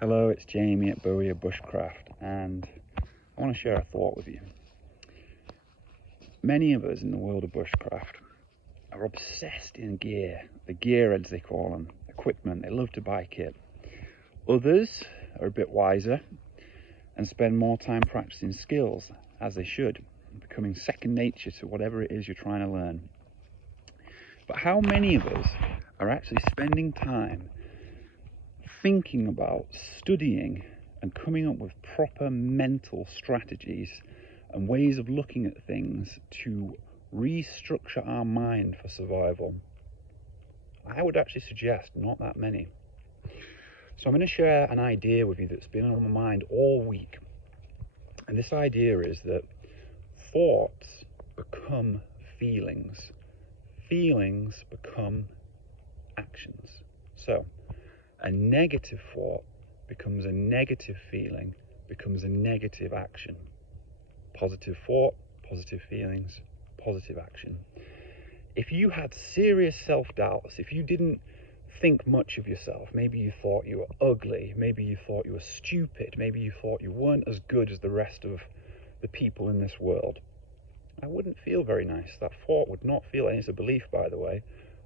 Hello, it's Jamie at Bushcraft, and I want to share a thought with you. Many of us in the world of bushcraft are obsessed in gear, the gearheads they call them, equipment. They love to buy kit. Others are a bit wiser and spend more time practicing skills, as they should, becoming second nature to whatever it is you're trying to learn. But how many of us are actually spending time thinking about, studying, and coming up with proper mental strategies and ways of looking at things to restructure our mind for survival? I would actually suggest not that many. So I'm going to share an idea with you that's been on my mind all week. And this idea is that thoughts become feelings. Feelings become actions. So a negative thought becomes a negative feeling, becomes a negative action. Positive thought, positive feelings, positive action. If you had serious self-doubts, if you didn't think much of yourself, maybe you thought you were ugly, maybe you thought you were stupid, maybe you thought you weren't as good as the rest of the people in this world, that wouldn't feel very nice. That thought would not feel, and it's a belief, by the way,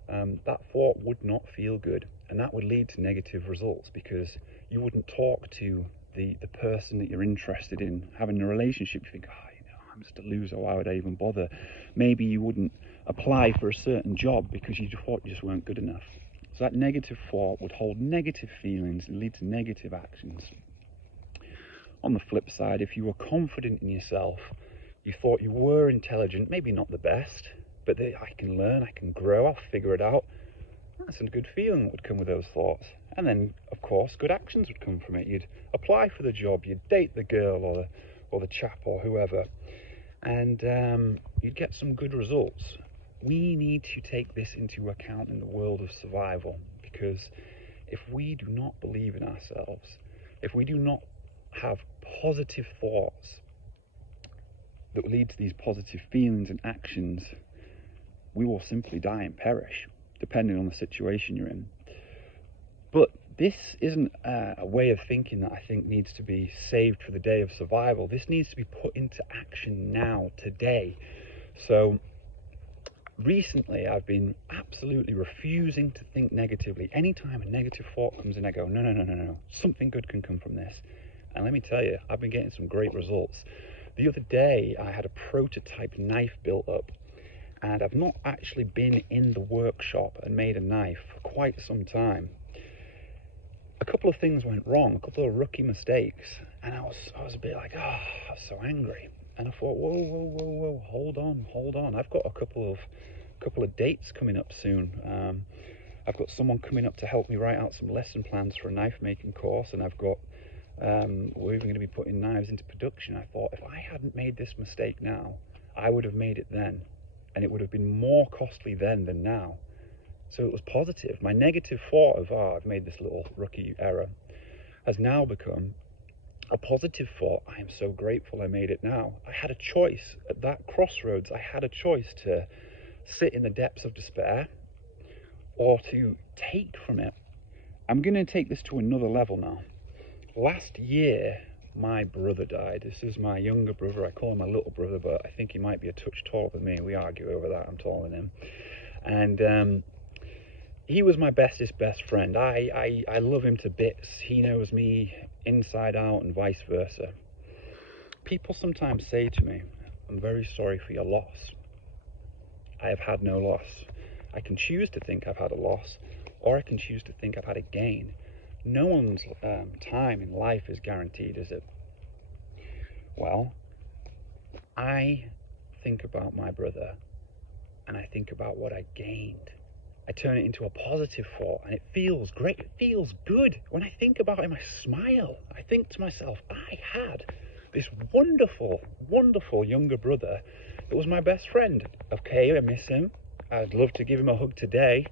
that thought would not feel good, and that would lead to negative results, because you wouldn't talk to the person that you're interested in having a relationship. You think, I'm just a loser, why would I even bother? Maybe you wouldn't apply for a certain job because you thought you just weren't good enough. So that negative thought would hold negative feelings and lead to negative actions. On the flip side, if you were confident in yourself, you thought you were intelligent, maybe not the best, but I can learn, I can grow, I'll figure it out. That's a good feeling that would come with those thoughts. And then, of course, good actions would come from it. You'd apply for the job, you'd date the girl or the chap or whoever, and you'd get some good results. We need to take this into account in the world of survival, because if we do not believe in ourselves, if we do not have positive thoughts that lead to these positive feelings and actions, we will simply die and perish, depending on the situation you're in. But this isn't a way of thinking that I think needs to be saved for the day of survival. This needs to be put into action now, today. So recently I've been absolutely refusing to think negatively. Anytime a negative thought comes in, I go, no, something good can come from this. And let me tell you, I've been getting some great results. The other day I had a prototype knife built up, and I've not actually been in the workshop and made a knife for quite some time. A couple of things went wrong, a couple of rookie mistakes, and I was a bit like, I was so angry. And I thought, whoa, hold on. I've got a couple of dates coming up soon. I've got someone coming up to help me write out some lesson plans for a knife making course, and I've got we're even going to be putting knives into production. I thought, if I hadn't made this mistake now, I would have made it then, and it would have been more costly then than now. So it was positive. My negative thought of, I've made this little rookie error, has now become a positive thought. I am so grateful I made it now. I had a choice at that crossroads. I had a choice to sit in the depths of despair or to take from it. I'm going to take this to another level now. Last year, my brother died. This is my younger brother. I call him my little brother, but I think he might be a touch taller than me. We argue over that. I'm taller than him. And he was my bestest best friend. I love him to bits. He knows me inside out and vice versa. People sometimes say to me, I'm very sorry for your loss. I have had no loss. I can choose to think I've had a loss, or I can choose to think I've had a gain. No one's time in life is guaranteed, is it? Well, I think about my brother, and I think about what I gained. I turn it into a positive thought, and it feels great. It feels good. When I think about him, I smile. I think to myself, I had this wonderful, wonderful younger brother that was my best friend. Okay, I miss him. I'd love to give him a hug today,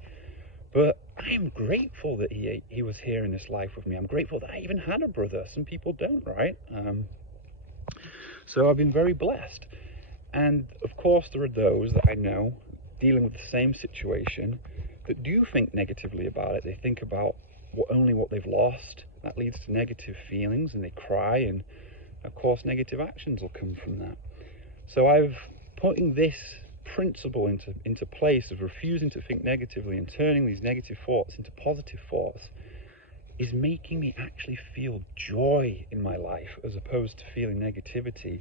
but I am grateful that he was here in this life with me. I'm grateful that I even had a brother. Some people don't, right? So I've been very blessed. And of course, there are those that I know dealing with the same situation that do think negatively about it. They think about only what they've lost, that leads to negative feelings, and they cry, and of course negative actions will come from that. So I've putting this principle into place of refusing to think negatively and turning these negative thoughts into positive thoughts is making me actually feel joy in my life as opposed to feeling negativity.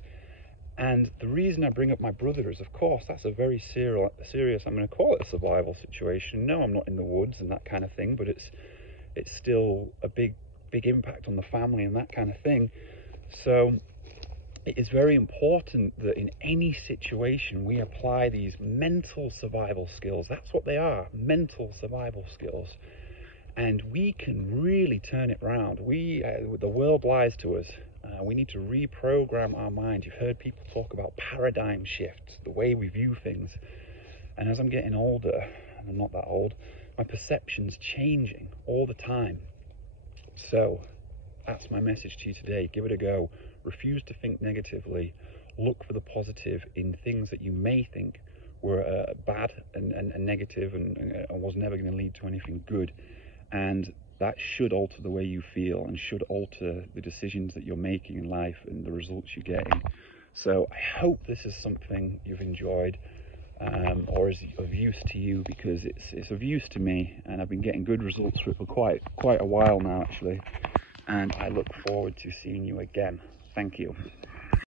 And the reason I bring up my brother is, of course, that's a very serious, I'm going to call it a survival situation. No, I'm not in the woods and that kind of thing, but it's still a big impact on the family and that kind of thing. So it is very important that in any situation we apply these mental survival skills. That's what they are, mental survival skills. And we can really turn it around. The world lies to us. We need to reprogram our mind. You've heard people talk about paradigm shifts, the way we view things. And as I'm getting older, and I'm not that old, my perception's changing all the time. So that's my message to you today. Give it a go. Refuse to think negatively. Look for the positive in things that you may think were bad and negative and was never going to lead to anything good. And that should alter the way you feel and should alter the decisions that you're making in life and the results you're getting. So I hope this is something you've enjoyed or is of use to you, because it's of use to me, and I've been getting good results for it for quite a while now actually, and I look forward to seeing you again. Thank you.